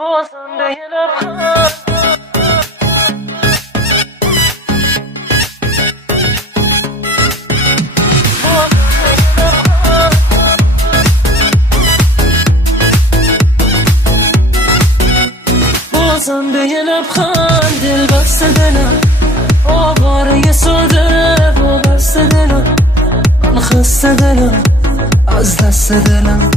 بازم به یه لبخند بازم به یه لبخند دل بسته دلم آواره ساده وابسته دلم من خسته دلم از دست دلم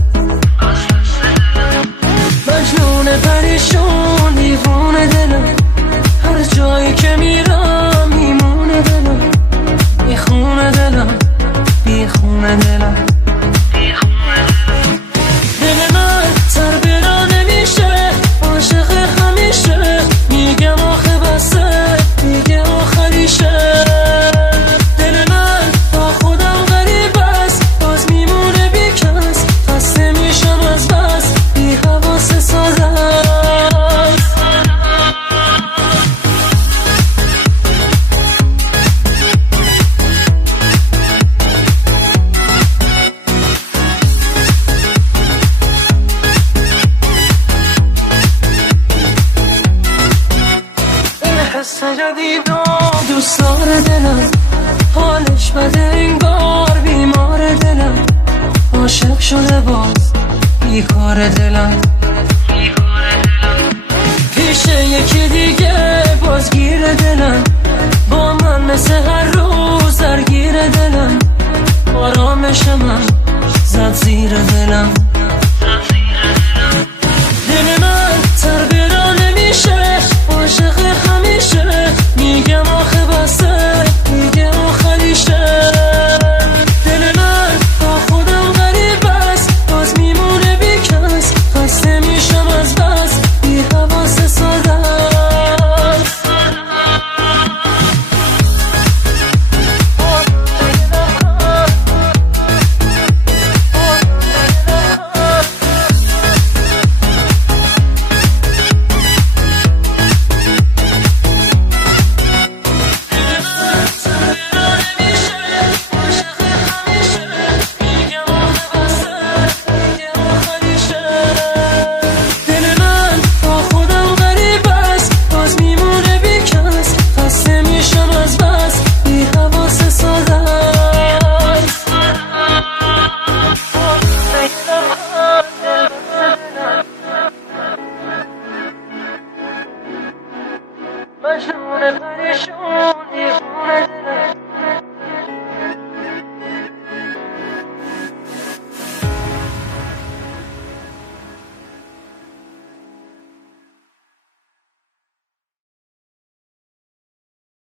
مجنون پریشون دیوونه دلم هر جایی که میرم میمونه دلم میخونه دلم بیخونه دلم دل من سر برا نمیشه عاشق همیشه میگم آخه بسه میگه آخریشه دل من با خودم غریب است باز میمونه بی کس خسته میشم از بس بی حواس ساده است این حس جدیدم دوست داره دلم حالش بده انگار بیمار دلم عاشق شده باز بیکار دلم پیش یکی دیگه باز گیر دلم با من مثل هر روز درگیر دلم آرامش من زد زیر دلم دل من سر برا نمیشه عاشق همیشه میگم آخه بسه میگه آخریشه دل من با خودم غریب است باز میمونه بی کس خسته میشم از بس بی حواس ساده است مجنون پریشون